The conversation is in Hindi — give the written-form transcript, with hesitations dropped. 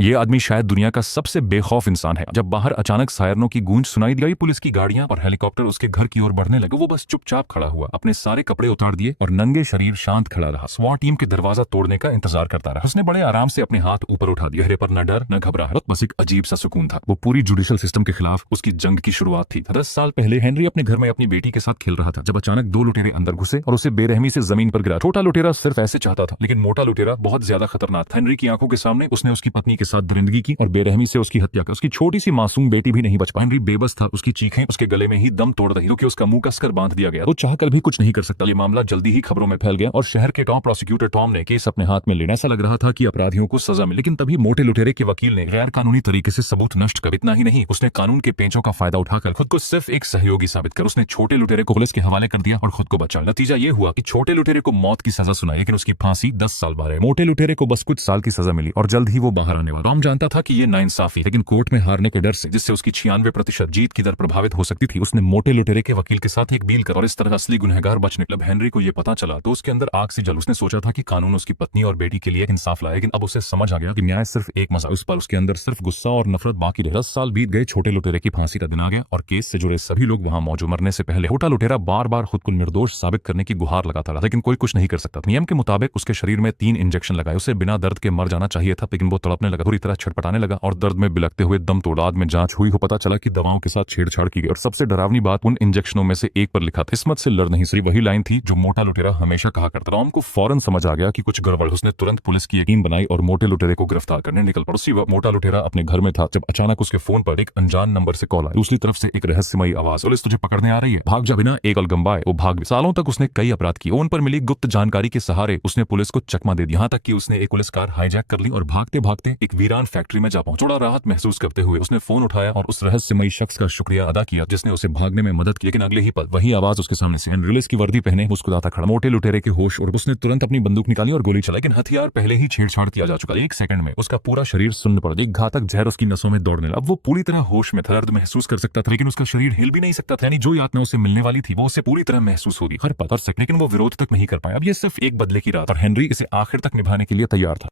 ये आदमी शायद दुनिया का सबसे बेखौफ इंसान है। जब बाहर अचानक सायरनों की गूंज सुनाई दी, पुलिस की गाड़ियां और हेलीकॉप्टर उसके घर की ओर बढ़ने लगे, वो बस चुपचाप खड़ा हुआ, अपने सारे कपड़े उतार दिए और नंगे शरीर शांत खड़ा रहा। स्वाट टीम के दरवाजा तोड़ने का इंतजार करता रहा। उसने बड़े आराम से अपने हाथ ऊपर उठा दिए, चेहरे पर न डर न घबराहट, बस एक अजीब सा सुकून था। वो पूरी जुडिशियल सिस्टम के खिलाफ उसकी जंग की शुरुआत थी। 10 साल पहले हेनरी अपने घर में अपनी बेटी के साथ खेल रहा था, जब अचानक 2 लुटेरे अंदर घुसे और उसे बेरहमी से जमीन पर गिरा। छोटा लुटेरा सिर्फ ऐसे चाहता था, लेकिन मोटा लुटेरा बहुत ज्यादा खतरनाक था। हेनरी की आंखों के सामने उसने उसकी पत्नी के साथ दरिंदगी की और बेरहमी से उसकी हत्या की। उसकी छोटी सी मासूम बेटी भी नहीं बच पाई। हेनरी बेबस था, उसकी चीखें उसके गले में ही दम तोड़ रही, क्योंकि उसका मुंह कसकर बांध दिया गया। वो चाहकर भी कुछ नहीं कर सकता। ये मामला जल्दी ही खबरों में फैल गया और शहर के टॉप प्रोसिक्यूटर टॉम ने केस अपने हाथ में लेना। ऐसा लग रहा था कि अपराधियों को सजा मिले, लेकिन तभी मोटे लुटेरे के वकील ने गैर कानूनी तरीके से सबूत नष्ट कर। इतना ही नहीं, उसने कानून के पेंचों का फायदा उठाकर खुद को सिर्फ एक सहयोगी साबित कर उसने छोटे लुटेरे को पुलिस के हवाले कर दिया और खुद को बचा। नतीजा ये हुआ कि छोटे लुटेरे को मौत की सजा सुनाई, लेकिन उसकी फांसी 10 साल बाद है। मोटे लुटेरे को बस कुछ साल की सजा मिली और जल्द ही वो बाहर आने वाला। टॉम जानता था कि ये नाइंसाफी, लेकिन कोर्ट में हारने के डर से, जिससे उसकी 96% जीत की दर प्रभावित हो सकती थी, उसने मोटे लुटेरे के वकील के साथ एक डील कर और इस तरह असली गुनहगार बच निकला। जब हेनरी को यह पता चला तो उसके अंदर आग से जल। उसने सोचा था कि कानून उसकी पत्नी और बेटी के लिए इंसाफ लाए, लेकिन अब उसे समझ आ गया कि न्याय सिर्फ एक मजाक। उस पर उसके अंदर सिर्फ गुस्सा और नफरत बाकी रहे। 10 साल बीत गए, छोटे लुटेरे की फांसी का दिन आ गया और केस से जुड़े सभी लोग वहां मौजूद। मरने से पहले छोटा लुटेरा बार बार खुद को निर्दोष साबित करने की गुहार लगाता रहा, लेकिन कोई कुछ नहीं कर सकता। नियम के मुताबिक उसके शरीर में 3 इंजेक्शन लगाए। उसे बिना दर्द के मर जाना चाहिए था, लेकिन वो तड़पने लगा, पूरी तरह छटपटाने लगा और दर्द में बिलखते हुए दम तोड़ा। बाद में जांच हुई, हो पता चला कि दवाओं के साथ छेड़छाड़ की गई और सबसे डरावनी बात, उन इंजेक्शनों में से एक पर लिखा था, किस्मत से लड़ नहीं सही। वही लाइन थी जो मोटा लुटेरा हमेशा कहा करता। टॉम को फौरन समझ आ गया कि कुछ गड़बड़। उसने तुरंत पुलिस की टीम बनाई और मोटे लुटेरे को गिरफ्तार करने निकल पड़ा। उसी वक्त मोटा लुटेरा अपने घर में था जब अचानक उसके फोन पर एक अनजान नंबर से कॉल आई। दूसरी तरफ से एक रहस्यमयी आवाज, पुलिस तुझे पकड़ने आ रही है, भाग जा। बिना एक अलगंबाए वो भाग गया। सालों तक उसने कई अपराध किए। उन पर मिली गुप्त जानकारी के सहारे उसने पुलिस को चकमा दे दिया, यहाँ तक कि उसने एक पुलिस कार हाईजैक कर ली और भागते भागते एक वीरान फैक्ट्री में जा पहुंचा। थोड़ा राहत महसूस करते हुए उसने फोन उठाया और उस रहस्यमयी शख्स का शुक्रिया अदा किया जिसने उसे भागने में मदद की। लेकिन अगले ही पल वही आवाज उसके सामने से, पुलिस की वर्दी पहने मुस्कुराता खड़ा। मोटे लुटेरे के होश और उसने तुरंत अपनी बंदूक निकाली और गोली चलाई, लेकिन हथियार पहले ही छेड़छाड़ किया जा चुका। 1 सेकंड में उसका पूरा शरीर सुन्न पड़ा। एक घातक जहर उसकी नसों में दौड़ने लगा। अब वो पूरी तरह होश में था, दर्द महसूस कर सकता था, लेकिन उसका शरीर हिल भी नहीं सकता था। यानी जो यातना उसे मिलने वाली थी वो उसे पूरी तरह महसूस होगी, हर पल हर सेकंड, लेकिन वो विरोध तक नहीं कर पाया। अब ये सिर्फ एक बदले की रात और हेनरी इसे आखिर तक निभाने के लिए तैयार था।